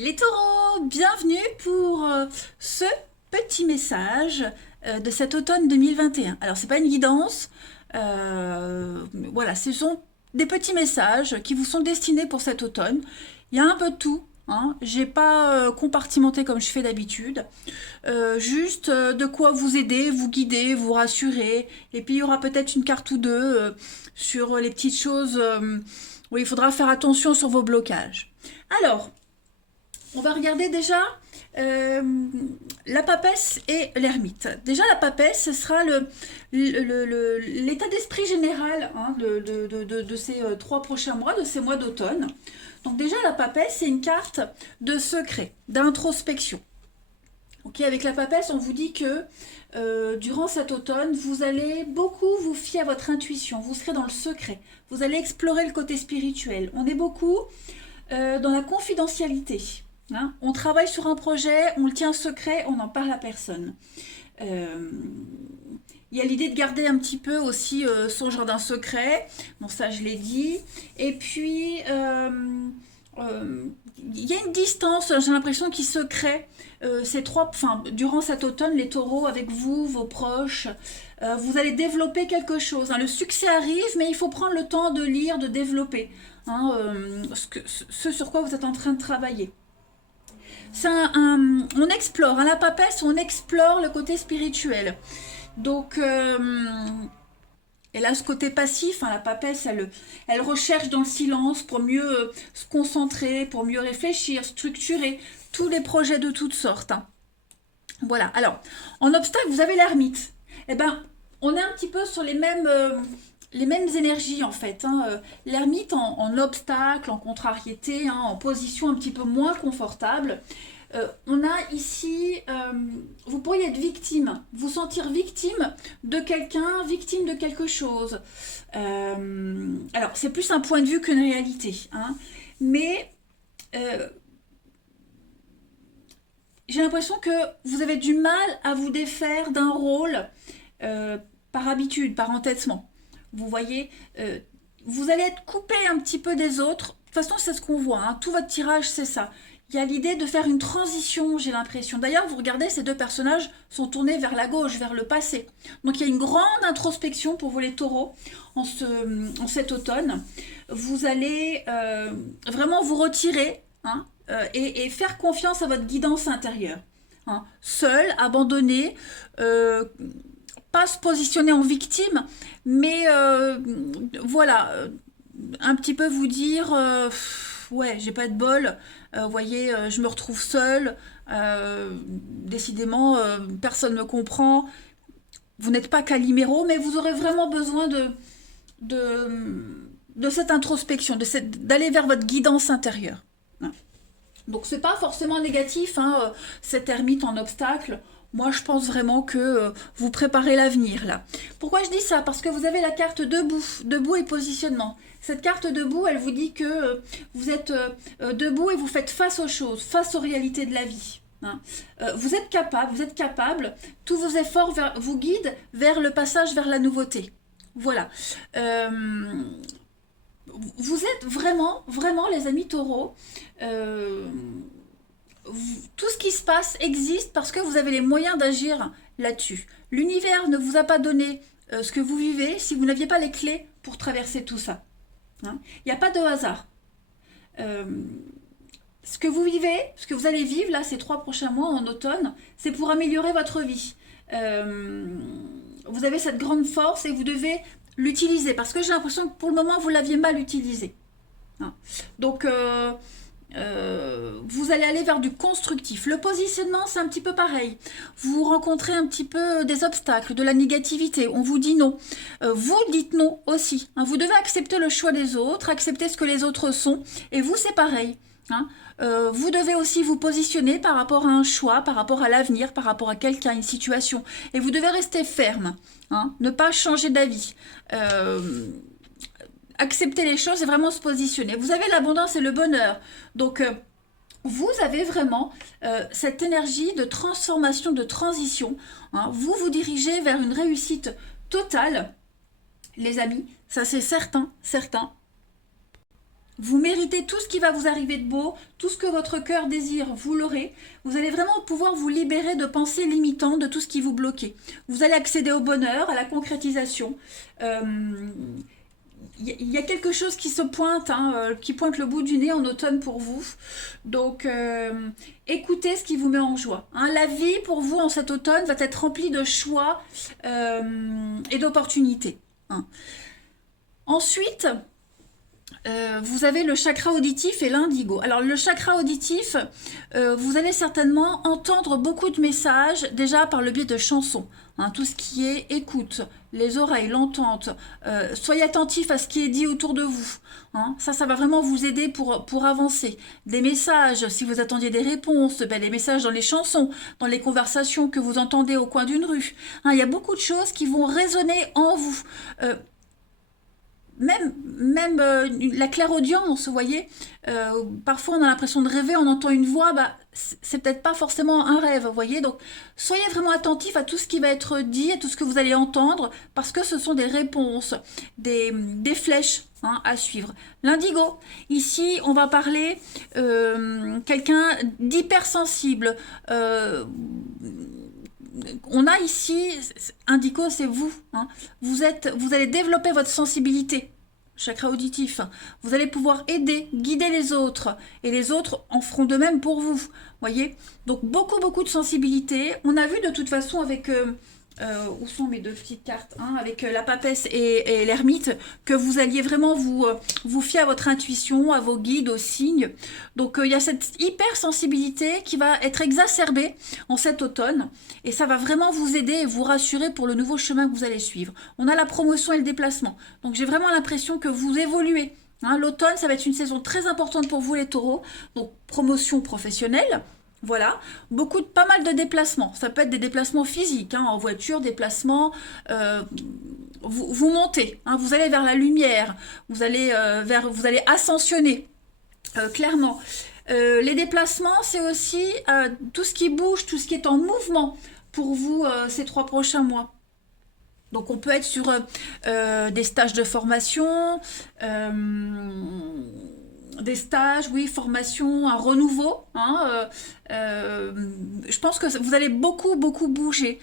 Les taureaux, bienvenue pour ce petit message de cet automne 2021. Alors, c'est pas une guidance, voilà, ce sont des petits messages qui vous sont destinés pour cet automne. Il y a un peu de tout, hein. J'ai pas compartimenté comme je fais d'habitude. Juste de quoi vous aider, vous guider, vous rassurer. Et puis, il y aura peut-être une carte ou deux sur les petites choses où il faudra faire attention sur vos blocages. Alors, on va regarder déjà euh, la papesse et l'ermite. Déjà, la papesse, ce sera l'état d'esprit général, hein, de ces 3 prochains mois, de ces mois d'automne. Donc déjà, la papesse, c'est une carte de secret, d'introspection. Ok, avec la papesse, on vous dit que durant cet automne, vous allez beaucoup vous fier à votre intuition, vous serez dans le secret, vous allez explorer le côté spirituel. On est beaucoup dans la confidentialité. Hein. On travaille sur un projet, on le tient secret, on n'en parle à personne. Euh, il y a l'idée de garder un petit peu aussi son jardin secret. Bon, ça, je l'ai dit. Et puis, il y a une distance, j'ai l'impression, qui se crée durant cet automne, les taureaux, avec vous, vos proches. Vous allez développer quelque chose. Hein. Le succès arrive, mais il faut prendre le temps de lire, de développer hein, ce sur quoi vous êtes en train de travailler. On explore, à la papesse, on explore le côté spirituel. Donc, elle a ce côté passif, hein, la papesse, elle recherche dans le silence pour mieux se concentrer, pour mieux réfléchir, structurer tous les projets de toutes sortes. Hein. Voilà, alors, en obstacle, vous avez l'ermite. Eh ben, on est un petit peu sur les mêmes énergies en fait. Hein. L'ermite en obstacle, en contrariété, hein, en position un petit peu moins confortable. On a ici, vous pourriez être victime, vous sentir victime de quelqu'un, victime de quelque chose. Alors, c'est plus un point de vue qu'une réalité. Hein. Mais j'ai l'impression que vous avez du mal à vous défaire d'un rôle par habitude, par entêtement. Vous voyez, vous allez être coupé un petit peu des autres. De toute façon, c'est ce qu'on voit. Hein. Tout votre tirage, c'est ça. Il y a l'idée de faire une transition, j'ai l'impression. D'ailleurs, vous regardez, ces deux personnages sont tournés vers la gauche, vers le passé. Donc, il y a une grande introspection pour vous les taureaux en cet automne. Vous allez vraiment vous retirer hein, et faire confiance à votre guidance intérieure. Hein. Seul, abandonné, pas se positionner en victime, mais voilà, un petit peu vous dire ouais, j'ai pas de bol, vous voyez, je me retrouve seule, décidément, personne ne me comprend. Vous n'êtes pas Calimero, mais vous aurez vraiment besoin de cette introspection, d'aller vers votre guidance intérieure. Hein. Donc c'est pas forcément négatif, hein, cette ermite en obstacle. Moi, je pense vraiment que vous préparez l'avenir là. Pourquoi je dis ça? Parce que vous avez la carte debout, debout et positionnement. Cette carte debout, elle vous dit que vous êtes debout et vous faites face aux choses, face aux réalités de la vie. Hein. Vous êtes capable. Tous vos efforts vous guident vers le passage vers la nouveauté. Voilà. Vous êtes vraiment, vraiment, les amis taureaux. Tout ce qui se passe existe parce que vous avez les moyens d'agir là-dessus. L'univers ne vous a pas donné ce que vous vivez si vous n'aviez pas les clés pour traverser tout ça. Hein. Il n'y a pas de hasard. Euh, ce que vous vivez, ce que vous allez vivre là ces 3 prochains mois en automne, c'est pour améliorer votre vie. Vous avez cette grande force et vous devez l'utiliser parce que j'ai l'impression que pour le moment vous l'aviez mal utilisé. Hein. Donc vous allez aller vers du constructif. Le positionnement, c'est un petit peu pareil. Vous rencontrez un petit peu des obstacles, de la négativité. On vous dit non. Vous dites non aussi. Hein. Vous devez accepter le choix des autres, accepter ce que les autres sont. Et vous, c'est pareil. Hein. Vous devez aussi vous positionner par rapport à un choix, par rapport à l'avenir, par rapport à quelqu'un, une situation. Et vous devez rester ferme. Hein. Ne pas changer d'avis. Accepter les choses et vraiment se positionner. Vous avez l'abondance et le bonheur. Donc, vous avez vraiment cette énergie de transformation, de transition. Hein. Vous vous dirigez vers une réussite totale, les amis. Ça, c'est certain, certain. Vous méritez tout ce qui va vous arriver de beau, tout ce que votre cœur désire, vous l'aurez. Vous allez vraiment pouvoir vous libérer de pensées limitantes, de tout ce qui vous bloquait. Vous allez accéder au bonheur, à la concrétisation. Il y a quelque chose qui se pointe, hein, qui pointe le bout du nez en automne pour vous. Donc, écoutez ce qui vous met en joie. Hein. La vie pour vous en cet automne va être remplie de choix et d'opportunités. Hein. Ensuite, vous avez le chakra auditif et l'indigo. Alors le chakra auditif, vous allez certainement entendre beaucoup de messages déjà par le biais de chansons. Hein, tout ce qui est écoute, les oreilles, l'entente. Soyez attentif à ce qui est dit autour de vous. Hein, ça va vraiment vous aider pour avancer. Des messages, si vous attendiez des réponses, ben, les messages dans les chansons, dans les conversations que vous entendez au coin d'une rue. Hein, il y a beaucoup de choses qui vont résonner en vous. Même la clairaudience, vous voyez, parfois on a l'impression de rêver, on entend une voix, bah, c'est peut-être pas forcément un rêve, vous voyez, donc soyez vraiment attentifs à tout ce qui va être dit, à tout ce que vous allez entendre, parce que ce sont des réponses, des flèches hein, à suivre. L'indigo, ici on va parler quelqu'un d'hypersensible, on a ici, indigo, c'est vous. Hein. Vous allez développer votre sensibilité, chakra auditif. Vous allez pouvoir aider, guider les autres. Et les autres en feront de même pour vous. Voyez. Donc, beaucoup de sensibilité. On a vu de toute façon avec... où sont mes deux petites cartes hein, avec la papesse et l'ermite, que vous alliez vraiment vous fier à votre intuition, à vos guides, aux signes. Donc il y a cette hypersensibilité qui va être exacerbée en cet automne et ça va vraiment vous aider et vous rassurer pour le nouveau chemin que vous allez suivre. On a la promotion et le déplacement. Donc j'ai vraiment l'impression que vous évoluez. Hein, l'automne, ça va être une saison très importante pour vous les taureaux. Donc promotion professionnelle. Voilà, pas mal de déplacements. Ça peut être des déplacements physiques, hein, en voiture, déplacements. Vous montez, hein, vous allez vers la lumière, vous allez ascensionner, clairement. Les déplacements, c'est aussi tout ce qui bouge, tout ce qui est en mouvement pour vous ces 3 prochains mois. Donc on peut être sur des stages de formation, des stages, oui, formation, un renouveau. Hein, je pense que vous allez beaucoup bouger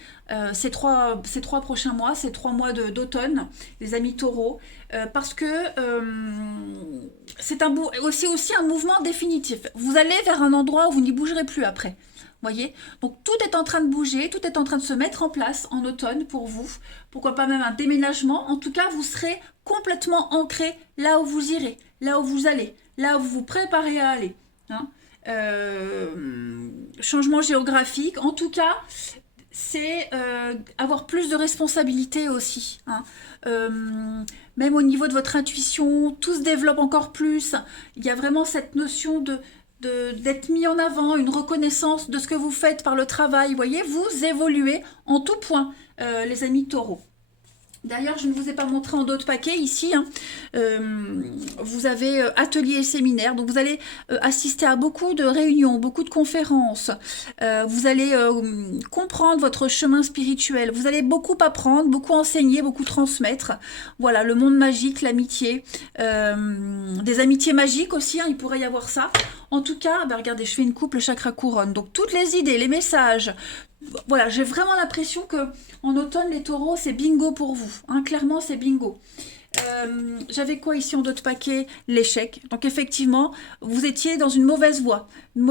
ces trois prochains mois, ces 3 mois d'automne, les amis taureaux, parce que c'est aussi un mouvement définitif. Vous allez vers un endroit où vous n'y bougerez plus après. Voyez, donc tout est en train de bouger, tout est en train de se mettre en place en automne pour vous. Pourquoi pas même un déménagement. En tout cas, vous serez complètement ancré là où vous irez, là où vous allez, là où vous vous préparez à aller. Hein. Changement géographique. En tout cas, c'est avoir plus de responsabilités aussi. Hein. Même au niveau de votre intuition, tout se développe encore plus. Il y a vraiment cette notion d'être mis en avant, une reconnaissance de ce que vous faites par le travail. Vous voyez, vous évoluez en tout point, les amis taureaux. D'ailleurs, je ne vous ai pas montré en d'autres paquets ici. Hein. Vous avez ateliers et séminaires. Donc, vous allez assister à beaucoup de réunions, beaucoup de conférences. Vous allez comprendre votre chemin spirituel. Vous allez beaucoup apprendre, beaucoup enseigner, beaucoup transmettre. Voilà, le monde magique, l'amitié. Des amitiés magiques aussi, hein, il pourrait y avoir ça. En tout cas, ben regardez, je fais une coupe, le chakra couronne. Donc, toutes les idées, les messages... Voilà, j'ai vraiment l'impression que en automne, les taureaux, c'est bingo pour vous. Hein, clairement, c'est bingo. J'avais quoi ici en d'autres paquets? L'échec. Donc effectivement, vous étiez dans une mauvaise voie, une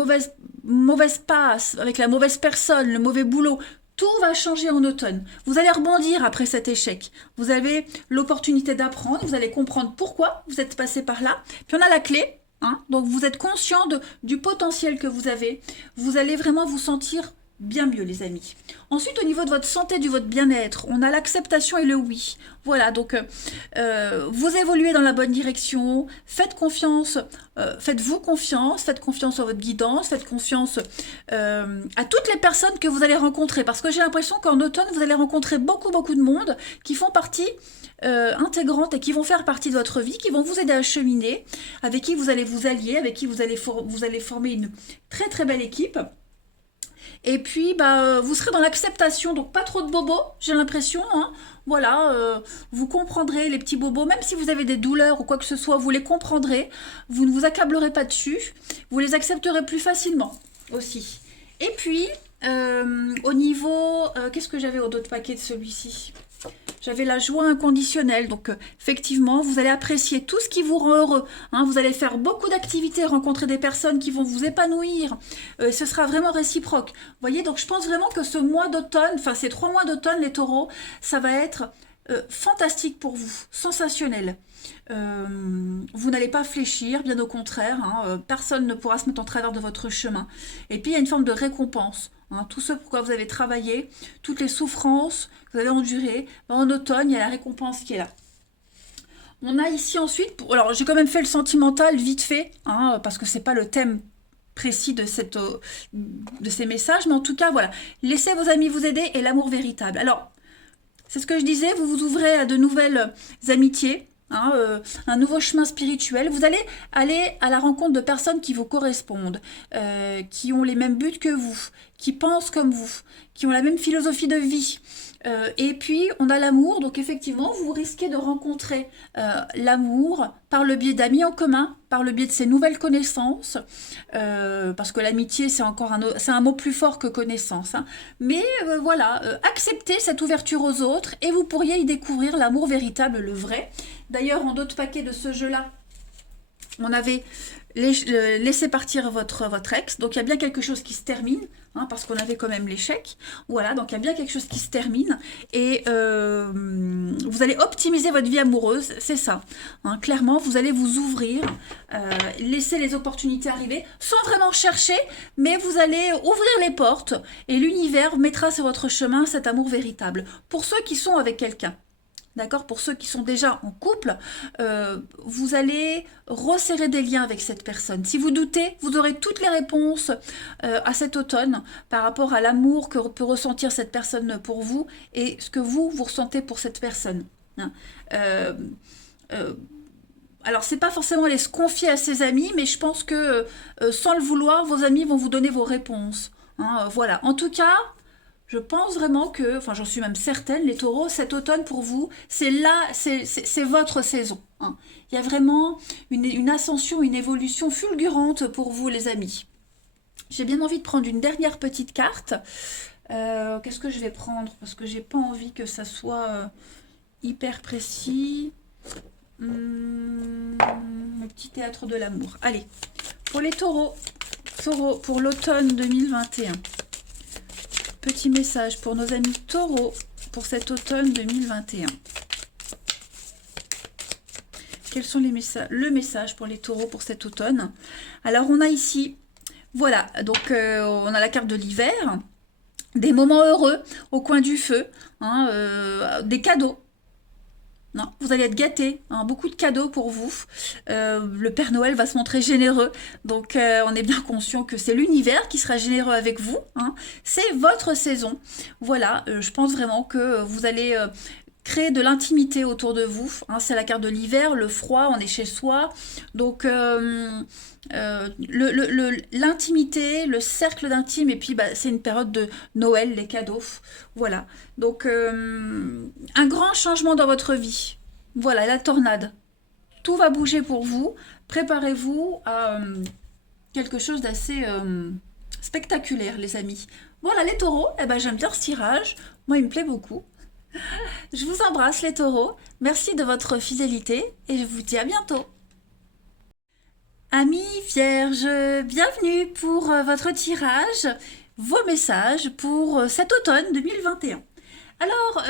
mauvaise passe, avec la mauvaise personne, le mauvais boulot. Tout va changer en automne. Vous allez rebondir après cet échec. Vous avez l'opportunité d'apprendre, vous allez comprendre pourquoi vous êtes passé par là. Puis on a la clé. Hein, donc vous êtes conscient du potentiel que vous avez. Vous allez vraiment vous sentir bien mieux, les amis. Ensuite, au niveau de votre santé, de votre bien-être, on a l'acceptation et le oui. Voilà, donc vous évoluez dans la bonne direction, faites confiance, faites-vous confiance, faites confiance en votre guidance, faites confiance à toutes les personnes que vous allez rencontrer, parce que j'ai l'impression qu'en automne, vous allez rencontrer beaucoup de monde qui font partie intégrante et qui vont faire partie de votre vie, qui vont vous aider à cheminer, avec qui vous allez vous allier, avec qui vous allez former une très belle équipe. Et puis, vous serez dans l'acceptation, donc pas trop de bobos, j'ai l'impression, hein. Voilà, vous comprendrez les petits bobos, même si vous avez des douleurs ou quoi que ce soit, vous les comprendrez, vous ne vous accablerez pas dessus, vous les accepterez plus facilement aussi. Et puis, au niveau, qu'est-ce que j'avais au dos de paquet de celui-ci? J'avais la joie inconditionnelle, donc effectivement, vous allez apprécier tout ce qui vous rend heureux, hein. Vous allez faire beaucoup d'activités, rencontrer des personnes qui vont vous épanouir, ce sera vraiment réciproque. Vous voyez, donc je pense vraiment que ce mois d'automne, enfin ces 3 mois d'automne, les taureaux, ça va être fantastique pour vous, sensationnel. Vous n'allez pas fléchir, bien au contraire, hein, personne ne pourra se mettre en travers de votre chemin. Et puis il y a une forme de récompense, hein, tout ce pourquoi vous avez travaillé, toutes les souffrances que vous avez endurées, en automne, il y a la récompense qui est là. On a ici ensuite, alors j'ai quand même fait le sentimental vite fait, hein, parce que c'est pas le thème précis de ces messages, mais en tout cas, voilà, laissez vos amis vous aider et l'amour véritable. Alors, c'est ce que je disais, vous vous ouvrez à de nouvelles amitiés, hein, un nouveau chemin spirituel. Vous allez aller à la rencontre de personnes qui vous correspondent, qui ont les mêmes buts que vous, qui pensent comme vous, qui ont la même philosophie de vie. Et puis, on a l'amour, donc effectivement, vous risquez de rencontrer l'amour par le biais d'amis en commun, par le biais de ces nouvelles connaissances, parce que l'amitié, c'est un mot plus fort que connaissance, hein. Mais voilà, acceptez cette ouverture aux autres et vous pourriez y découvrir l'amour véritable, le vrai. D'ailleurs, en d'autres paquets de ce jeu-là, on avait laissé partir votre ex, donc il y a bien quelque chose qui se termine, hein, parce qu'on avait quand même l'échec. Voilà, donc il y a bien quelque chose qui se termine, et vous allez optimiser votre vie amoureuse, c'est ça. Hein, clairement, vous allez vous ouvrir, laisser les opportunités arriver, sans vraiment chercher, mais vous allez ouvrir les portes, et l'univers mettra sur votre chemin cet amour véritable. Pour ceux qui sont avec quelqu'un, d'accord, pour ceux qui sont déjà en couple, vous allez resserrer des liens avec cette personne. Si vous doutez, vous aurez toutes les réponses à cet automne par rapport à l'amour que peut ressentir cette personne pour vous et ce que vous ressentez pour cette personne. Hein. Alors, c'est pas forcément aller se confier à ses amis, mais je pense que sans le vouloir, vos amis vont vous donner vos réponses. Hein, voilà. En tout cas, je pense vraiment que, enfin j'en suis même certaine, les taureaux, cet automne pour vous, c'est votre saison. Hein. Il y a vraiment une ascension, une évolution fulgurante pour vous les amis. J'ai bien envie de prendre une dernière petite carte. Qu'est-ce que je vais prendre? Parce que j'ai pas envie que ça soit hyper précis. Le petit théâtre de l'amour. Allez, pour les taureaux, pour l'automne 2021. Petit message pour nos amis taureaux pour cet automne 2021. Quels sont le message pour les taureaux pour cet automne? Alors on a ici, voilà, donc on a la carte de l'hiver, des moments heureux au coin du feu, hein, des cadeaux. Non, vous allez être gâtés, hein, beaucoup de cadeaux pour vous. Le Père Noël va se montrer généreux, donc on est bien conscient que c'est l'univers qui sera généreux avec vous. Hein. C'est votre saison. Voilà, je pense vraiment que vous allez créer de l'intimité autour de vous. Hein. C'est la carte de l'hiver, le froid, on est chez soi. Donc l'intimité, le cercle d'intime, et puis c'est une période de Noël, les cadeaux. Voilà. Donc un grand changement dans votre vie. Voilà, la tornade. Tout va bouger pour vous. Préparez-vous à quelque chose d'assez spectaculaire, les amis. Voilà, les taureaux, eh ben, j'aime bien ce tirage. Moi, il me plaît beaucoup. Je vous embrasse les taureaux, merci de votre fidélité et je vous dis à bientôt. Amis vierges, bienvenue pour votre tirage, vos messages pour cet automne 2021. Alors,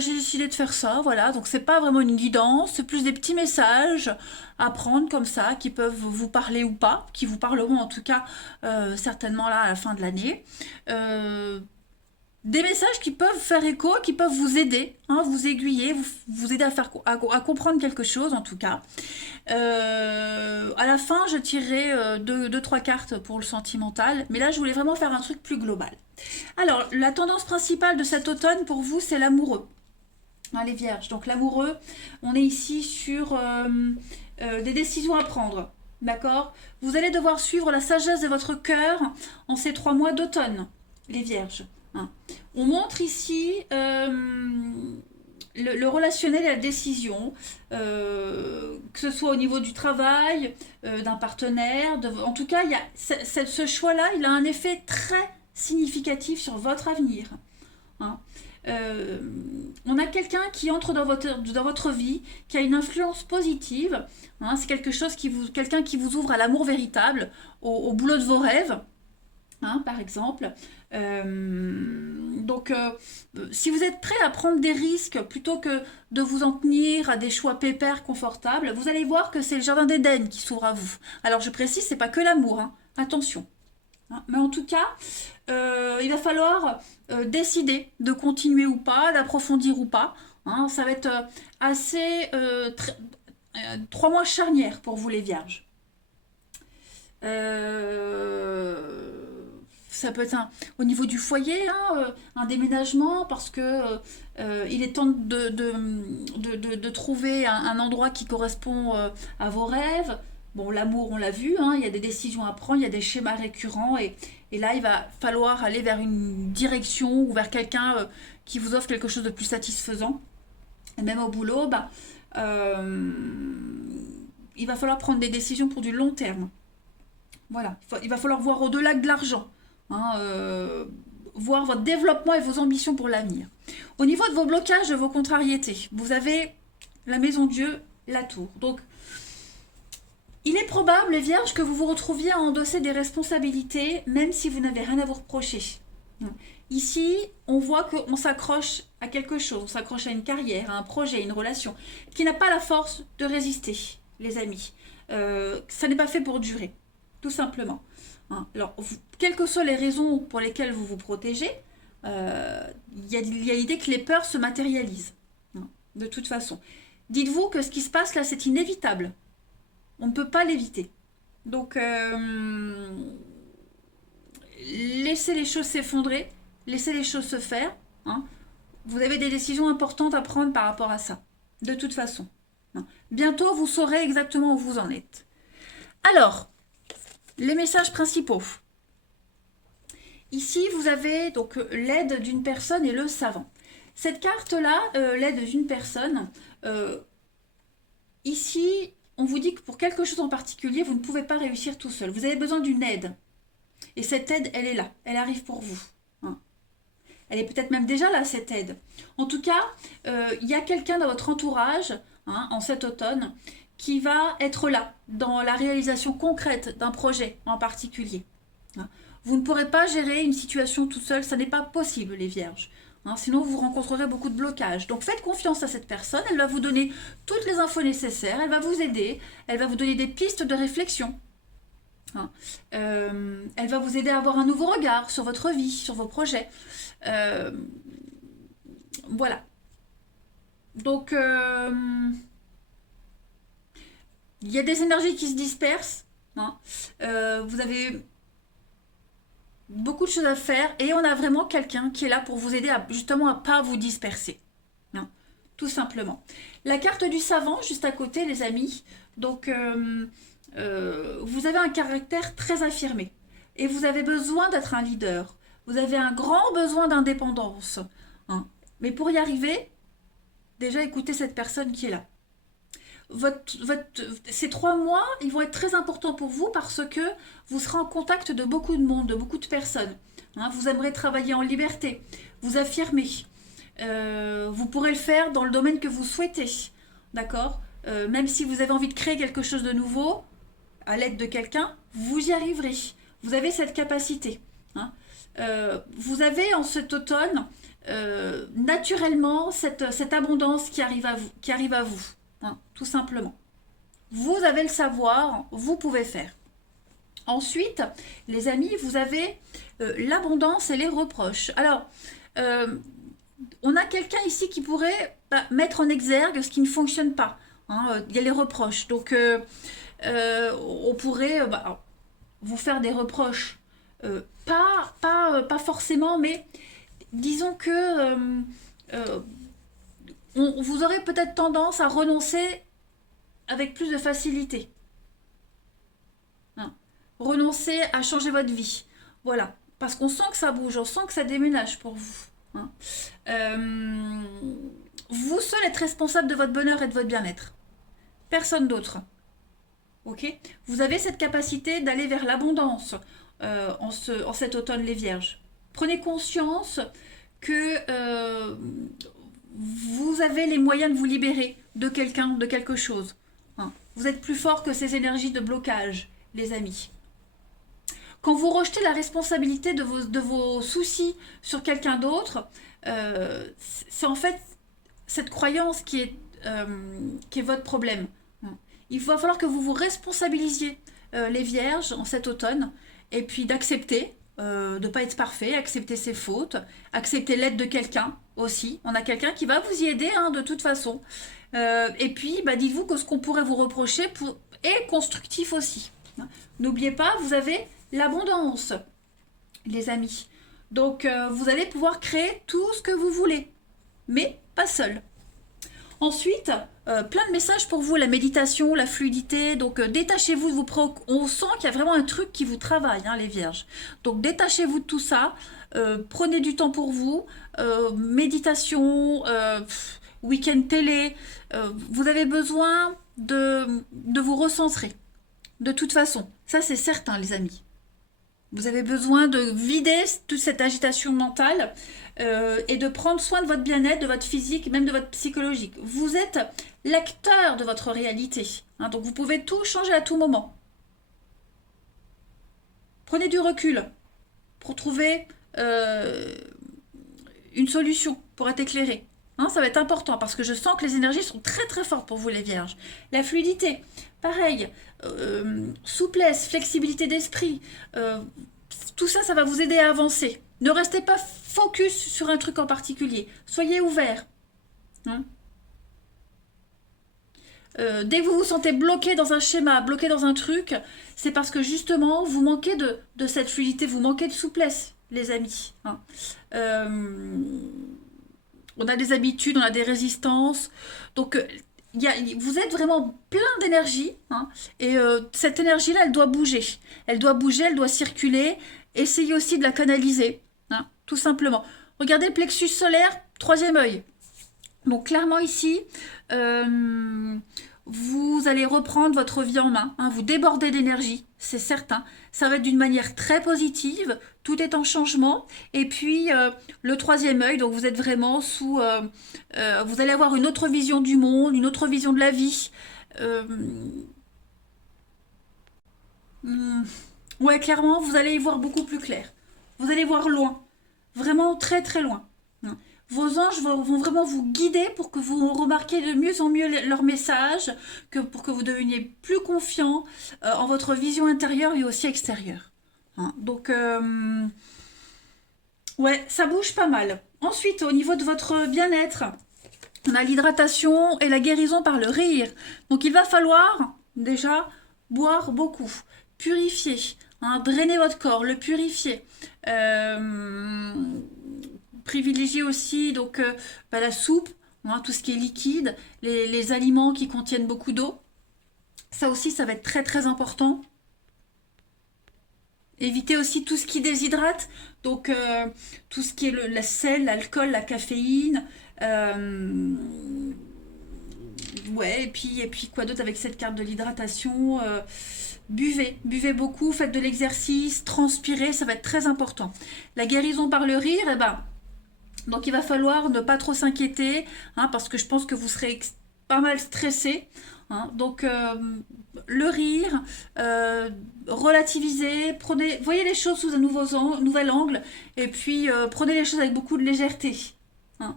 j'ai décidé de faire ça, voilà, donc c'est pas vraiment une guidance, c'est plus des petits messages à prendre comme ça, qui peuvent vous parler ou pas, qui vous parleront en tout cas certainement là à la fin de l'année. Des messages qui peuvent faire écho, qui peuvent vous aider, hein, vous aiguiller, vous aider à comprendre quelque chose en tout cas. À la fin, je tirerai deux, trois cartes pour le sentimental, mais là je voulais vraiment faire un truc plus global. Alors, la tendance principale de cet automne pour vous, c'est l'amoureux. Hein, les vierges, donc l'amoureux, on est ici sur des décisions à prendre. D'accord? Vous allez devoir suivre la sagesse de votre cœur en ces 3 mois d'automne. les vierges. Hein. On montre ici le relationnel et la décision, que ce soit au niveau du travail, d'un partenaire, en tout cas, ce choix-là, il a un effet très significatif sur votre avenir. Hein. Euh, on a quelqu'un qui entre dans votre vie, qui a une influence positive. Hein, c'est quelqu'un qui vous ouvre à l'amour véritable, au boulot de vos rêves, hein, par exemple. Donc, si vous êtes prêt à prendre des risques plutôt que de vous en tenir à des choix pépères, confortables, vous allez voir que c'est le jardin d'Éden qui s'ouvre à vous. Alors, je précise, c'est pas que l'amour, hein, attention. Hein, mais en tout cas, il va falloir décider de continuer ou pas, d'approfondir ou pas. Hein, ça va être assez 3 mois charnières pour vous les vierges. Ça peut être au niveau du foyer, hein, un déménagement, parce que il est temps de trouver un endroit qui correspond à vos rêves. Bon, l'amour, on l'a vu, hein, il y a des décisions à prendre, il y a des schémas récurrents, et là, il va falloir aller vers une direction ou vers quelqu'un qui vous offre quelque chose de plus satisfaisant. Et même au boulot, bah, euh, il va falloir prendre des décisions pour du long terme. Voilà, il va falloir voir au-delà de l'argent, hein, voir votre développement et vos ambitions pour l'avenir. Au niveau de vos blocages, de vos contrariétés, vous avez la maison Dieu, la tour. Donc, il est probable, les vierges, que vous vous retrouviez à endosser des responsabilités, même si vous n'avez rien à vous reprocher. Ici, on voit qu'on s'accroche à quelque chose, on s'accroche à une carrière, à un projet, à une relation, qui n'a pas la force de résister, les amis. Ça n'est pas fait pour durer, tout simplement. Hein. Alors, quelles que soient les raisons pour lesquelles vous vous protégez, il y a l'idée que les peurs se matérialisent, hein, de toute façon. Dites-vous que ce qui se passe là, c'est inévitable. On ne peut pas l'éviter. Donc, laissez les choses s'effondrer, laissez les choses se faire. Hein. Vous avez des décisions importantes à prendre par rapport à ça, de toute façon. Hein. Bientôt, vous saurez exactement où vous en êtes. Alors, les messages principaux. Ici, vous avez donc l'aide d'une personne et le savant. Cette carte-là, l'aide d'une personne, ici, on vous dit que pour quelque chose en particulier, vous ne pouvez pas réussir tout seul. Vous avez besoin d'une aide. Et cette aide, elle est là. Elle arrive pour vous. Hein. Elle est peut-être même déjà là, cette aide. En tout cas, il y a quelqu'un dans votre entourage, hein, en cet automne, qui va être là, dans la réalisation concrète d'un projet en particulier. Hein. Vous ne pourrez pas gérer une situation toute seule, ça n'est pas possible, les vierges. Hein, sinon, vous rencontrerez beaucoup de blocages. Donc, faites confiance à cette personne. Elle va vous donner toutes les infos nécessaires. Elle va vous aider. Elle va vous donner des pistes de réflexion. Hein, elle va vous aider à avoir un nouveau regard sur votre vie, sur vos projets. Voilà. Donc, il y a des énergies qui se dispersent. Hein. Vous avez beaucoup de choses à faire et on a vraiment quelqu'un qui est là pour vous aider justement à pas vous disperser. Hein, tout simplement. La carte du savant juste à côté, les amis. Donc, vous avez un caractère très affirmé et vous avez besoin d'être un leader. Vous avez un grand besoin d'indépendance. Hein. Mais pour y arriver, déjà écoutez cette personne qui est là. Ces 3 mois, ils vont être très importants pour vous parce que vous serez en contact de beaucoup de monde, de beaucoup de personnes. Hein, vous aimerez travailler en liberté, vous affirmer. Vous pourrez le faire dans le domaine que vous souhaitez. D'accord. Même si vous avez envie de créer quelque chose de nouveau, à l'aide de quelqu'un, vous y arriverez. Vous avez cette capacité. Hein. Vous avez en cet automne, naturellement, cette abondance qui arrive à vous. Hein, tout simplement. Vous avez le savoir, vous pouvez faire. Ensuite, les amis, vous avez l'abondance et les reproches. Alors, on a quelqu'un ici qui pourrait mettre en exergue ce qui ne fonctionne pas. Hein, il y a les reproches. Donc, on pourrait vous faire des reproches. Pas forcément, mais disons que vous aurez peut-être tendance à renoncer avec plus de facilité. Hein. Renoncer à changer votre vie. Voilà. parce qu'on sent que ça bouge, on sent que ça déménage pour vous. Hein. Euh, vous seul êtes responsable de votre bonheur et de votre bien-être. Personne d'autre. Ok? Vous avez cette capacité d'aller vers l'abondance en cet automne, les Vierges. Prenez conscience que vous avez les moyens de vous libérer de quelqu'un, de quelque chose. Hein. Vous êtes plus fort que ces énergies de blocage, les amis. Quand vous rejetez la responsabilité de vos soucis sur quelqu'un d'autre, c'est en fait cette croyance qui est votre problème. Il va falloir que vous vous responsabilisiez, les vierges, en cet automne, et puis d'accepter, de ne pas être parfait, accepter ses fautes, accepter l'aide de quelqu'un aussi. On a quelqu'un qui va vous y aider, hein, de toute façon. Et puis, bah, dites-vous que ce qu'on pourrait vous reprocher est constructif aussi. N'oubliez pas, vous avez l'abondance, les amis. Donc, vous allez pouvoir créer tout ce que vous voulez, mais pas seul. Ensuite, plein de messages pour vous, la méditation, la fluidité. Donc, détachez-vous de vos préoccupations. On sent qu'il y a vraiment un truc qui vous travaille, hein, les vierges. Donc, détachez-vous de tout ça. Prenez du temps pour vous. Méditation, week-end télé. Vous avez besoin de vous recentrer. De toute façon, ça c'est certain, les amis. Vous avez besoin de vider toute cette agitation mentale et de prendre soin de votre bien-être, de votre physique, même de votre psychologique. Vous êtes l'acteur de votre réalité. Hein, donc vous pouvez tout changer à tout moment. Prenez du recul pour trouver une solution, pour être éclairé. Hein, ça va être important parce que je sens que les énergies sont très très fortes pour vous, les vierges. La fluidité, pareil. Souplesse, flexibilité d'esprit. Tout ça, ça va vous aider à avancer. Ne restez pas focus sur un truc en particulier. Soyez ouvert. Hein. Dès que vous vous sentez bloqué dans un schéma, bloqué dans un truc, c'est parce que justement, vous manquez de cette fluidité, vous manquez de souplesse, les amis. Hein. On a des habitudes, on a des résistances. Donc, vous êtes vraiment plein d'énergie. Hein, et cette énergie-là, elle doit bouger. Elle doit bouger, elle doit circuler. Essayez aussi de la canaliser. Hein, tout simplement. Regardez le plexus solaire, troisième œil. Donc, clairement ici, vous allez reprendre votre vie en main. Hein, vous débordez d'énergie, c'est certain. Ça va être d'une manière très positive. Tout est en changement. Et puis, le troisième œil, donc vous êtes vraiment sous... vous allez avoir une autre vision du monde, une autre vision de la vie. Hmm, ouais, clairement, vous allez y voir beaucoup plus clair. Vous allez voir loin. Vraiment très très loin. Hein. Vos anges vont vraiment vous guider pour que vous remarquiez de mieux en mieux leurs messages, pour que vous deveniez plus confiant en votre vision intérieure et aussi extérieure. Hein. Donc, ouais, ça bouge pas mal. Ensuite, au niveau de votre bien-être, on a l'hydratation et la guérison par le rire. Donc, il va falloir déjà boire beaucoup, purifier, hein, drainer votre corps, le purifier. Privilégier aussi donc la soupe, hein, tout ce qui est liquide, les aliments qui contiennent beaucoup d'eau. Ça aussi, ça va être très très important. Évitez aussi tout ce qui déshydrate, donc tout ce qui est la sel, l'alcool, la caféine. Ouais, et puis quoi d'autre avec cette carte de l'hydratation buvez beaucoup, faites de l'exercice, transpirez, ça va être très important. La guérison par le rire, eh ben, donc il va falloir ne pas trop s'inquiéter, hein, parce que je pense que vous serez pas mal stressé. Hein. Donc le rire, relativiser, voyez les choses sous un nouvel angle, et puis prenez les choses avec beaucoup de légèreté. Hein.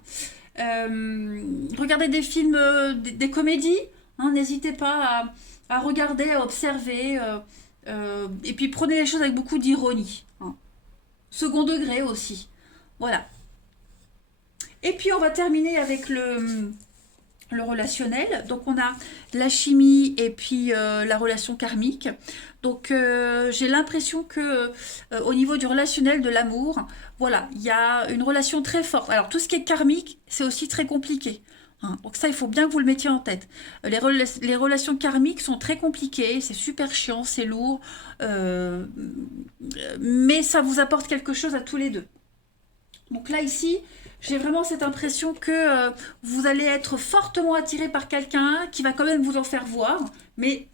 Regardez des films, des comédies, hein, n'hésitez pas à regarder, à observer, et puis prenez les choses avec beaucoup d'ironie. Hein. Second degré aussi. Voilà. Et puis on va terminer avec le relationnel. Donc on a la chimie et puis la relation karmique. Donc j'ai l'impression que au niveau du relationnel, de l'amour, voilà, il y a une relation très forte. Alors tout ce qui est karmique, c'est aussi très compliqué. hein. Donc ça, il faut bien que vous le mettiez en tête. Les relations karmiques sont très compliquées, c'est super chiant, c'est lourd, euh, mais ça vous apporte quelque chose à tous les deux. Donc là, ici, j'ai vraiment cette impression que vous allez être fortement attiré par quelqu'un qui va quand même vous en faire voir, mais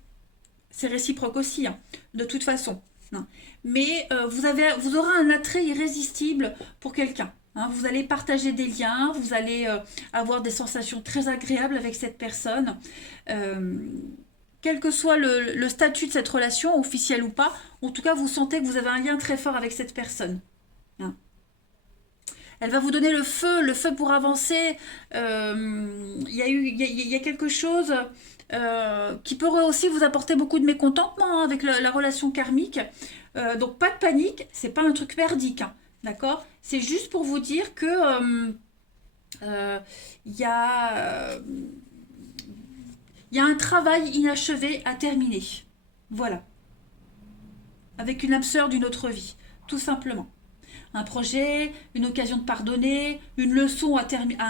c'est réciproque aussi, hein, de toute façon. Hein. Mais vous aurez un attrait irrésistible pour quelqu'un. Hein. Vous allez partager des liens, vous allez avoir des sensations très agréables avec cette personne. Euh, Quel que soit le statut de cette relation, officielle ou pas, en tout cas, vous sentez que vous avez un lien très fort avec cette personne. Hein. Elle va vous donner le feu pour avancer. Il y a quelque chose qui pourrait aussi vous apporter beaucoup de mécontentement, hein, avec la relation karmique. Donc pas de panique, c'est pas un truc merdique, hein, d'accord? C'est juste pour vous dire que euh, il y a, euh, il y a un travail inachevé à terminer. Voilà, avec une âme sœur d'une autre vie, tout simplement. Un projet, une occasion de pardonner, une leçon à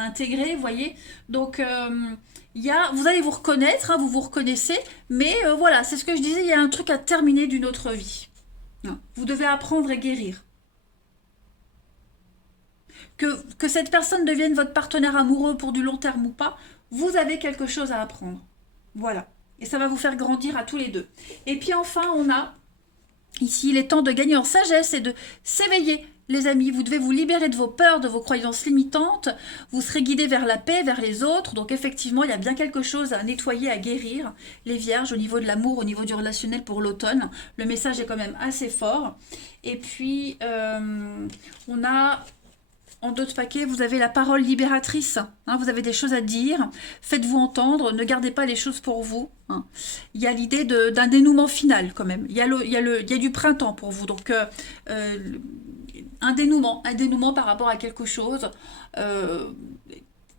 intégrer, vous voyez. Donc, vous allez vous reconnaître, hein, vous vous reconnaissez, mais voilà, c'est ce que je disais, il y a un truc à terminer d'une autre vie. Hein. Vous devez apprendre et guérir. Que cette personne devienne votre partenaire amoureux pour du long terme ou pas, vous avez quelque chose à apprendre. Voilà. Et ça va vous faire grandir à tous les deux. Et puis enfin, on a ici, il est temps de gagner en sagesse et de s'éveiller. Les amis, vous devez vous libérer de vos peurs, de vos croyances limitantes. Vous serez guidés vers la paix, vers les autres. Donc effectivement, il y a bien quelque chose à nettoyer, à guérir. Les vierges, au niveau de l'amour, au niveau du relationnel pour l'automne. Le message est quand même assez fort. Et puis, on a en d'autres paquets, vous avez la parole libératrice. Hein, vous avez des choses à dire. Faites-vous entendre. Ne gardez pas les choses pour vous. Hein. Il y a l'idée d'un dénouement final quand même. Il y a du printemps pour vous. Donc, un dénouement par rapport à quelque chose. Euh,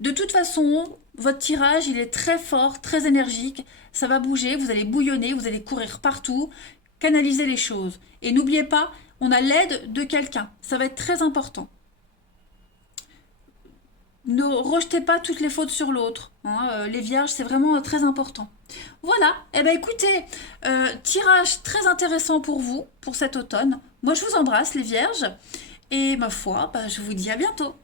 de toute façon, votre tirage, il est très fort, très énergique. Ça va bouger. Vous allez bouillonner. Vous allez courir partout. Canaliser les choses. Et n'oubliez pas, on a l'aide de quelqu'un. Ça va être très important. Ne rejetez pas toutes les fautes sur l'autre. Hein, les vierges, c'est vraiment très important. Voilà, eh ben écoutez, tirage très intéressant pour vous, pour cet automne. Moi, je vous embrasse, les vierges, et ma foi, bah, je vous dis à bientôt.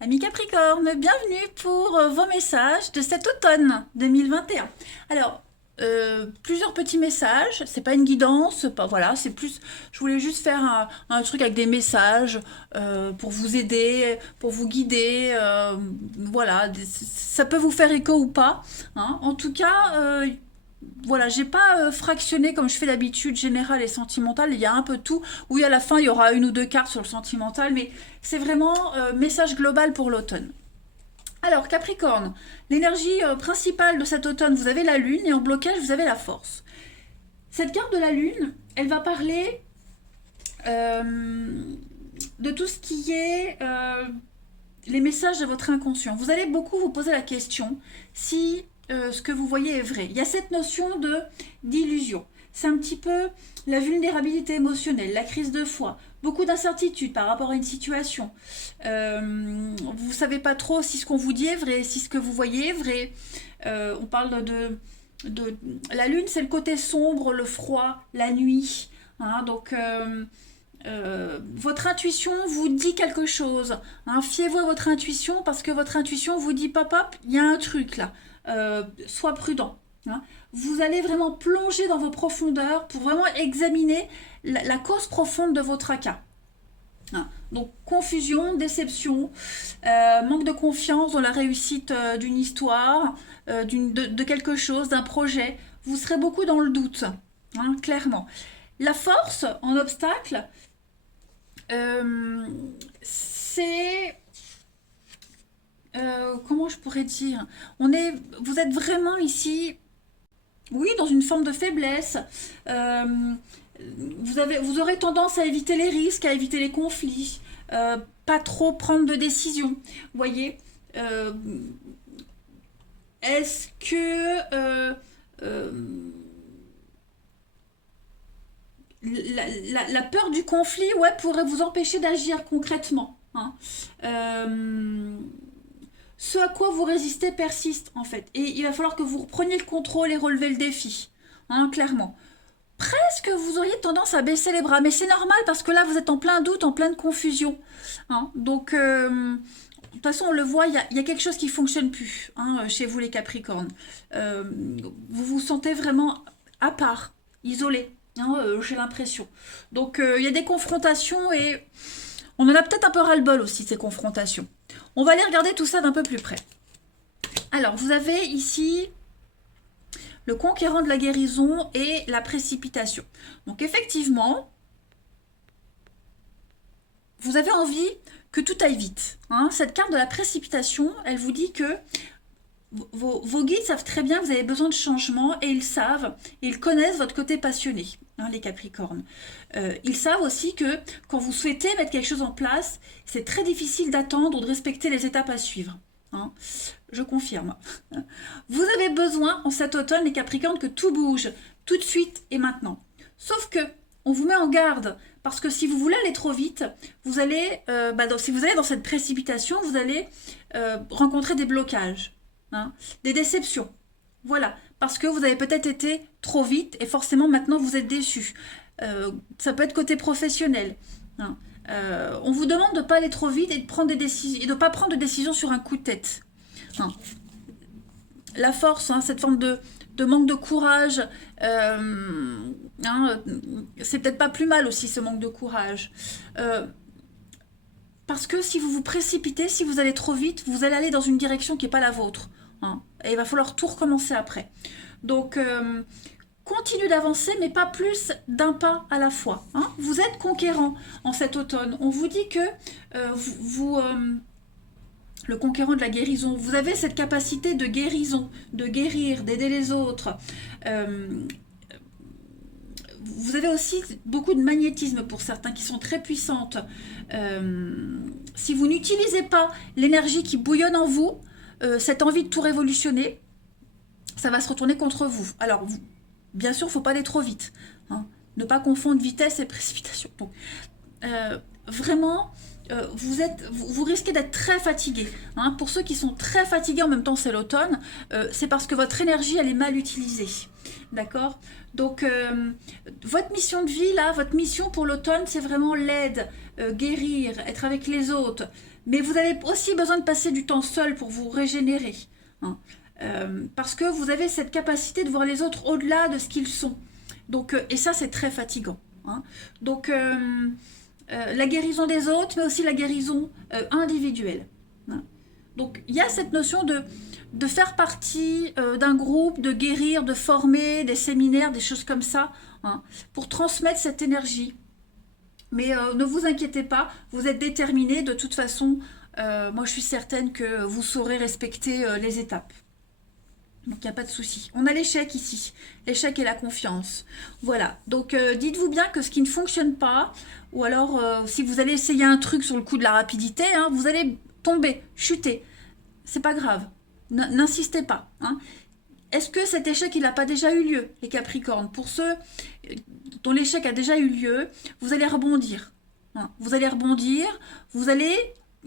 Amis Capricorne, bienvenue pour vos messages de cet automne 2021. Alors, plusieurs petits messages, c'est pas une guidance, pas, voilà, c'est plus, je voulais juste faire un truc avec des messages pour vous aider, pour vous guider, voilà, ça peut vous faire écho ou pas, hein. En tout cas, voilà, j'ai pas fractionné comme je fais d'habitude, général et sentimental. Il y a un peu tout. Oui, à la fin, il y aura une ou deux cartes sur le sentimental, mais c'est vraiment message global pour l'automne. Alors, Capricorne, l'énergie principale de cet automne, vous avez la Lune, et en blocage, vous avez la Force. Cette carte de la Lune, elle va parler de tout ce qui est les messages de votre inconscient. Vous allez beaucoup vous poser la question si ce que vous voyez est vrai. Il y a cette notion d'illusion. C'est un petit peu la vulnérabilité émotionnelle, la crise de foi, beaucoup d'incertitudes par rapport à une situation. Vous ne savez pas trop si ce qu'on vous dit est vrai, si ce que vous voyez est vrai. On parle la lune, c'est le côté sombre, le froid, la nuit. Hein, donc, votre intuition vous dit quelque chose. Hein, fiez-vous à votre intuition parce que votre intuition vous dit pop, pop, il y a un truc là. Sois prudent. Hein. Vous allez vraiment plonger dans vos profondeurs pour vraiment examiner la cause profonde de vos tracas. Hein. Donc confusion, déception, manque de confiance dans la réussite d'une histoire, de quelque chose, d'un projet. Vous serez beaucoup dans le doute, hein, clairement. La force en obstacle, c'est... comment je pourrais dire, vous êtes vraiment ici, oui, dans une forme de faiblesse. Euh, vous aurez tendance à éviter les risques, à éviter les conflits, pas trop prendre de décisions. Vous voyez, euh, est-ce que euh, la peur du conflit, ouais, pourrait vous empêcher d'agir concrètement, hein. ce à quoi vous résistez persiste, en fait. Et il va falloir que vous repreniez le contrôle et relever le défi, hein, clairement. Presque vous auriez tendance à baisser les bras, mais c'est normal parce que là, vous êtes en plein doute, en pleine confusion, hein. Donc, de toute façon, on le voit, il y a quelque chose qui fonctionne plus, hein, chez vous, les Capricornes. Euh, vous vous sentez vraiment à part, isolé, hein, j'ai l'impression. Donc, il y a des confrontations et on en a peut-être un peu ras-le-bol aussi, ces confrontations. On va aller regarder tout ça d'un peu plus près. Alors, vous avez ici le conquérant de la guérison et la précipitation. Donc, effectivement, vous avez envie que tout aille vite, hein. Cette carte de la précipitation, elle vous dit que vos guides savent très bien que vous avez besoin de changement et ils savent, ils connaissent votre côté passionné, hein, les Capricornes. Ils savent aussi que quand vous souhaitez mettre quelque chose en place, c'est très difficile d'attendre ou de respecter les étapes à suivre, hein. Je confirme. Vous avez besoin en cet automne, les Capricornes, que tout bouge tout de suite et maintenant. Sauf que on vous met en garde parce que si vous voulez aller trop vite, vous allez, si vous allez dans cette précipitation, vous allez rencontrer des blocages, hein, des déceptions. Voilà, parce que vous avez peut-être été trop vite et forcément maintenant vous êtes déçu. Ça peut être côté professionnel, hein. On vous demande de ne pas aller trop vite et de prendre des décisions, et de ne pas prendre de décisions sur un coup de tête, hein. La force, hein, cette forme de manque de courage, hein, c'est peut-être pas plus mal aussi ce manque de courage. Parce que si vous vous précipitez, si vous allez trop vite, vous allez aller dans une direction qui n'est pas la vôtre, hein, et il va falloir tout recommencer après. Donc, continuez d'avancer, mais pas plus d'un pas à la fois, hein. Vous êtes conquérant en cet automne. On vous dit que le conquérant de la guérison, vous avez cette capacité de guérison, de guérir, d'aider les autres. Vous avez aussi beaucoup de magnétisme pour certains qui sont très puissantes. Si vous n'utilisez pas l'énergie qui bouillonne en vous, cette envie de tout révolutionner, ça va se retourner contre vous. Alors, bien sûr, il ne faut pas aller trop vite, hein. Ne pas confondre vitesse et précipitation. Donc, vraiment, vous risquez d'être très fatigué, hein. Pour ceux qui sont très fatigués, en même temps c'est l'automne, c'est parce que votre énergie elle est mal utilisée, d'accord. Donc votre mission de vie là, votre mission pour l'automne, c'est vraiment l'aide, guérir, être avec les autres, mais vous avez aussi besoin de passer du temps seul pour vous régénérer, hein. Parce que vous avez cette capacité de voir les autres au-delà de ce qu'ils sont, donc et ça c'est très fatigant, hein. Donc la guérison des autres, mais aussi la guérison individuelle, hein. Donc il y a cette notion de faire partie d'un groupe, de guérir, de former, des séminaires, des choses comme ça, hein, pour transmettre cette énergie. Mais ne vous inquiétez pas, vous êtes déterminés, de toute façon, moi je suis certaine que vous saurez respecter les étapes. Donc il n'y a pas de souci. On a l'échec ici. L'échec et la confiance. Voilà. Donc dites-vous bien que ce qui ne fonctionne pas, ou alors si vous allez essayer un truc sur le coup de la rapidité, hein, vous allez tomber, chuter. C'est pas grave. N'insistez pas, hein. Est-ce que cet échec, il n'a pas déjà eu lieu, les Capricornes? Pour ceux dont l'échec a déjà eu lieu, vous allez rebondir, hein. Vous allez rebondir, vous allez...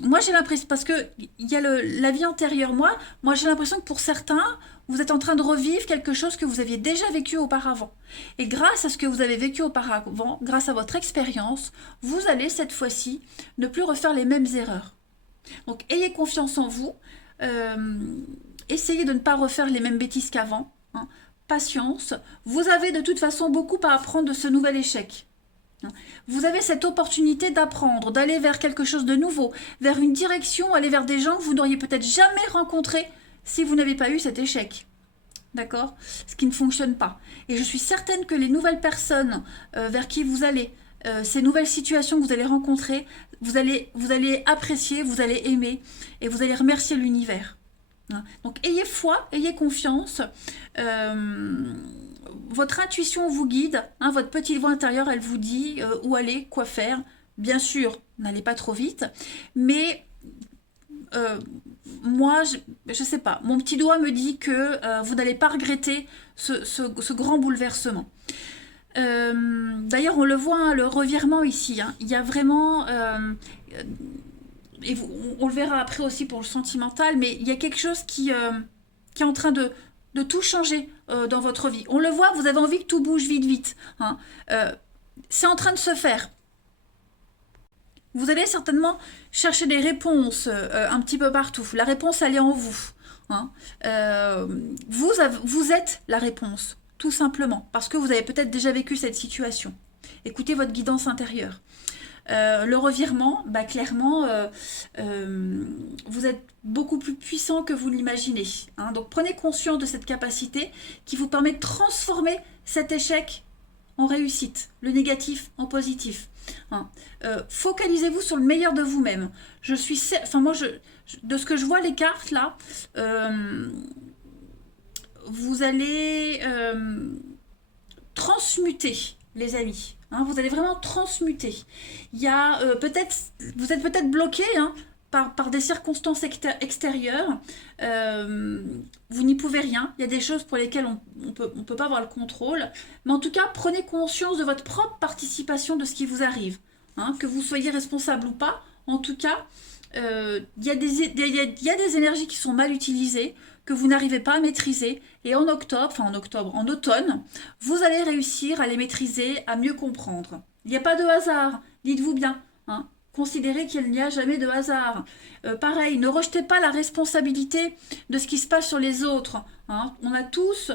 Moi, j'ai l'impression, parce que il y a la vie antérieure, moi j'ai l'impression que pour certains, vous êtes en train de revivre quelque chose que vous aviez déjà vécu auparavant. Et grâce à ce que vous avez vécu auparavant, grâce à votre expérience, vous allez cette fois-ci ne plus refaire les mêmes erreurs. Donc, ayez confiance en vous, essayez de ne pas refaire les mêmes bêtises qu'avant, hein. Patience, vous avez de toute façon beaucoup à apprendre de ce nouvel échec. Vous avez cette opportunité d'apprendre, d'aller vers quelque chose de nouveau, vers une direction, aller vers des gens que vous n'auriez peut-être jamais rencontrés si vous n'avez pas eu cet échec. D'accord? Ce qui ne fonctionne pas. Et je suis certaine que les nouvelles personnes vers qui vous allez, ces nouvelles situations que vous allez rencontrer, vous allez apprécier, vous allez aimer et vous allez remercier l'univers. Donc ayez foi, ayez confiance. Votre intuition vous guide, hein, votre petite voix intérieure, elle vous dit où aller, quoi faire. Bien sûr, n'allez pas trop vite, mais moi, je sais pas, mon petit doigt me dit que vous n'allez pas regretter ce grand bouleversement. D'ailleurs, on le voit, hein, le revirement ici, hein, il y a vraiment... et on le verra après aussi pour le sentimental, mais il y a quelque chose qui est en train de tout changer dans votre vie. On le voit, vous avez envie que tout bouge vite, vite. Hein. C'est en train de se faire. Vous allez certainement chercher des réponses un petit peu partout. La réponse, elle est en vous. Hein. Vous êtes la réponse, tout simplement, parce que vous avez peut-être déjà vécu cette situation. Écoutez votre guidance intérieure. Le revirement, bah, clairement, vous êtes beaucoup plus puissant que vous l'imaginez. Hein. Donc prenez conscience de cette capacité qui vous permet de transformer cet échec en réussite, le négatif en positif. Hein. Focalisez-vous sur le meilleur de vous-même. De ce que je vois les cartes là, vous allez transmuter, les amis. Hein, vous allez vraiment transmuter. Il y a vous êtes peut-être bloqué hein, par des circonstances extérieures. Vous n'y pouvez rien. Il y a des choses pour lesquelles on peut pas avoir le contrôle. Mais en tout cas, prenez conscience de votre propre participation de ce qui vous arrive. Hein, que vous soyez responsable ou pas. En tout cas, il y a des énergies qui sont mal utilisées, que vous n'arrivez pas à maîtriser. Et en automne, vous allez réussir à les maîtriser, à mieux comprendre. Il n'y a pas de hasard, dites-vous bien. Hein. Considérez qu'il n'y a jamais de hasard. Pareil, ne rejetez pas la responsabilité de ce qui se passe sur les autres. Hein. On a tous,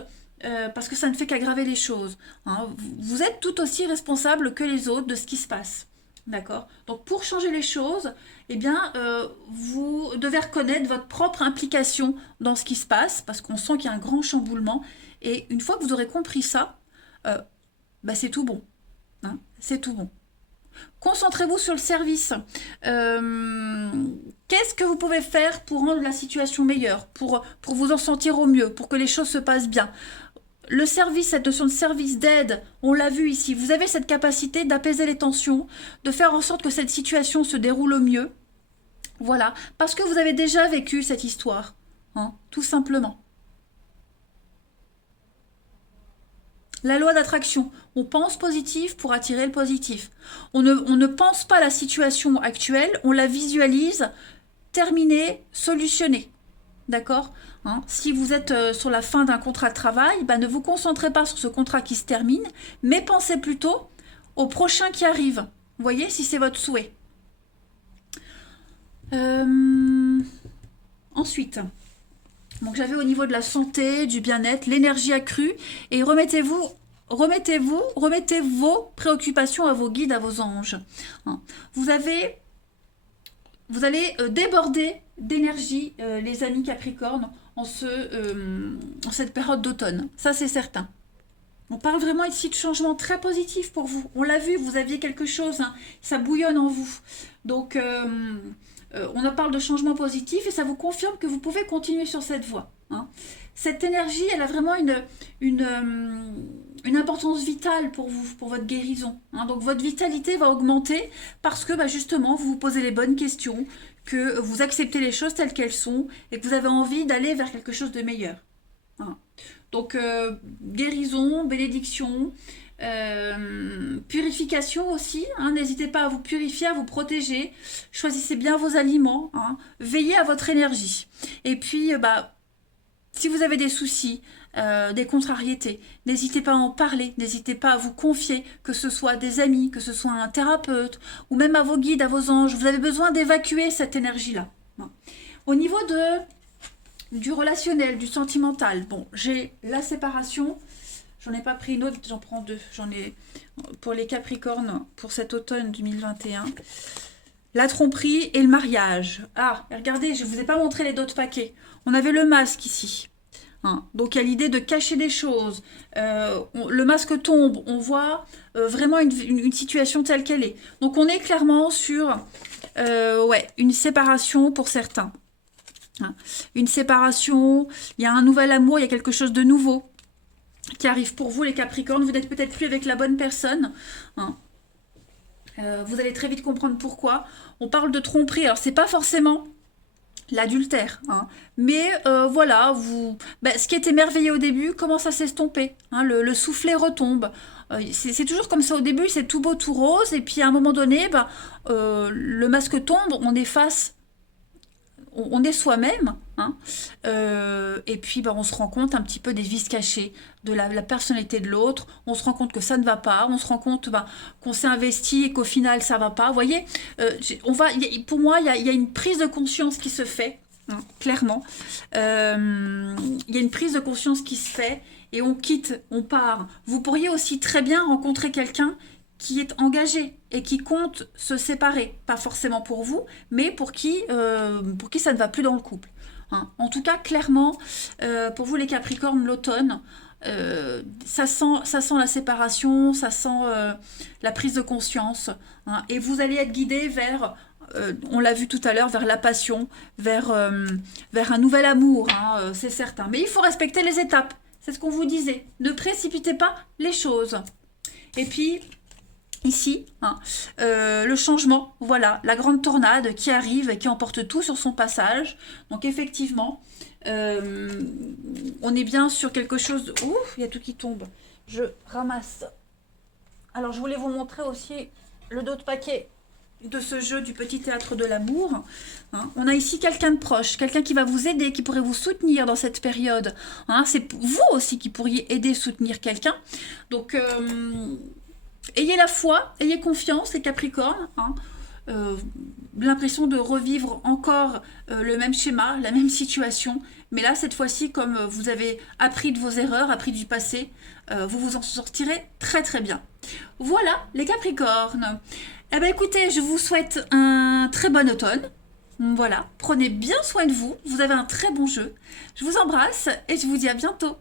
parce que ça ne fait qu'aggraver les choses. Hein. Vous êtes tout aussi responsable que les autres de ce qui se passe. D'accord? Donc pour changer les choses, eh bien, vous devez reconnaître votre propre implication dans ce qui se passe, parce qu'on sent qu'il y a un grand chamboulement. Et une fois que vous aurez compris ça, bah, c'est tout bon. Hein, c'est tout bon. Concentrez-vous sur le service. Qu'est-ce que vous pouvez faire pour rendre la situation meilleure, pour vous en sentir au mieux, pour que les choses se passent bien? Le service, cette notion de service d'aide, on l'a vu ici, vous avez cette capacité d'apaiser les tensions, de faire en sorte que cette situation se déroule au mieux. Voilà, parce que vous avez déjà vécu cette histoire, hein, tout simplement. La loi d'attraction, on pense positif pour attirer le positif. On ne pense pas la situation actuelle, on la visualise, terminée, solutionnée. D'accord? Hein, si vous êtes sur la fin d'un contrat de travail, bah, ne vous concentrez pas sur ce contrat qui se termine, mais pensez plutôt au prochain qui arrive. Vous voyez, si c'est votre souhait. Ensuite, donc j'avais au niveau de la santé, du bien-être, l'énergie accrue, et remettez vos préoccupations à vos guides, à vos anges. Hein. Vous allez déborder d'énergie, les amis Capricorne, en cette période d'automne. Ça, c'est certain. On parle vraiment ici de changement très positif pour vous. On l'a vu, vous aviez quelque chose, hein, ça bouillonne en vous. Donc, on en parle de changement positif et ça vous confirme que vous pouvez continuer sur cette voie. Hein. Cette énergie, elle a vraiment une importance vitale pour vous, pour votre guérison. Hein. Donc, votre vitalité va augmenter parce que, bah, justement, vous vous posez les bonnes questions, que vous acceptez les choses telles qu'elles sont et que vous avez envie d'aller vers quelque chose de meilleur. Hein. Donc, guérison, bénédiction, purification aussi. Hein, n'hésitez pas à vous purifier, à vous protéger. Choisissez bien vos aliments. Hein, veillez à votre énergie. Et puis, bah, si vous avez des soucis, des contrariétés, n'hésitez pas à en parler. N'hésitez pas à vous confier, que ce soit des amis, que ce soit un thérapeute, ou même à vos guides, à vos anges. Vous avez besoin d'évacuer cette énergie-là. Hein. Au niveau du relationnel, du sentimental. Bon, j'ai la séparation. J'en ai pas pris une autre, j'en prends deux. J'en ai pour les Capricornes pour cet automne 2021. La tromperie et le mariage. Ah, regardez, je ne vous ai pas montré les d'autres paquets. On avait le masque ici. Hein, donc il y a l'idée de cacher des choses. Le masque tombe, on voit vraiment une situation telle qu'elle est. Donc on est clairement sur une séparation pour certains. Hein. Une séparation, il y a un nouvel amour, il y a quelque chose de nouveau qui arrive pour vous les Capricornes. Vous n'êtes peut-être plus avec la bonne personne. Hein. Vous allez très vite comprendre pourquoi. On parle de tromperie, alors c'est pas forcément l'adultère, hein. Mais voilà, ce qui était merveilleux au début commence à s'estomper. Hein. Le soufflet retombe. C'est toujours comme ça au début, c'est tout beau, tout rose, et puis à un moment donné, bah, le masque tombe, on est face, on est soi-même, hein, et puis bah, on se rend compte un petit peu des vices cachés de la personnalité de l'autre, on se rend compte que ça ne va pas, on se rend compte bah, qu'on s'est investi et qu'au final ça va pas. Vous voyez, pour moi, il y a une prise de conscience qui se fait, hein, clairement. Il y a une prise de conscience qui se fait et on quitte, on part. Vous pourriez aussi très bien rencontrer quelqu'un qui est engagé et qui compte se séparer, pas forcément pour vous, mais pour qui ça ne va plus dans le couple. Hein. En tout cas, clairement, pour vous les Capricornes, l'automne, ça sent la séparation, ça sent la prise de conscience, hein, et vous allez être guidé vers, on l'a vu tout à l'heure, vers la passion, vers un nouvel amour, hein, c'est certain. Mais il faut respecter les étapes, c'est ce qu'on vous disait. Ne précipitez pas les choses. Et puis, ici, hein, le changement, voilà, la grande tornade qui arrive et qui emporte tout sur son passage. Donc effectivement, on est bien sur quelque chose de... Ouh, il y a tout qui tombe. Je ramasse. Alors je voulais vous montrer aussi le dos de paquet de ce jeu du petit théâtre de l'amour. Hein. On a ici quelqu'un de proche, quelqu'un qui va vous aider, qui pourrait vous soutenir dans cette période. Hein. C'est vous aussi qui pourriez aider, soutenir quelqu'un. Donc... ayez la foi, ayez confiance les Capricornes, hein. L'impression de revivre encore le même schéma, la même situation, mais là cette fois-ci comme vous avez appris de vos erreurs, appris du passé, vous vous en sortirez très très bien. Voilà les Capricornes. Eh bien écoutez, je vous souhaite un très bon automne. Voilà, prenez bien soin de vous, vous avez un très bon jeu. Je vous embrasse et je vous dis à bientôt.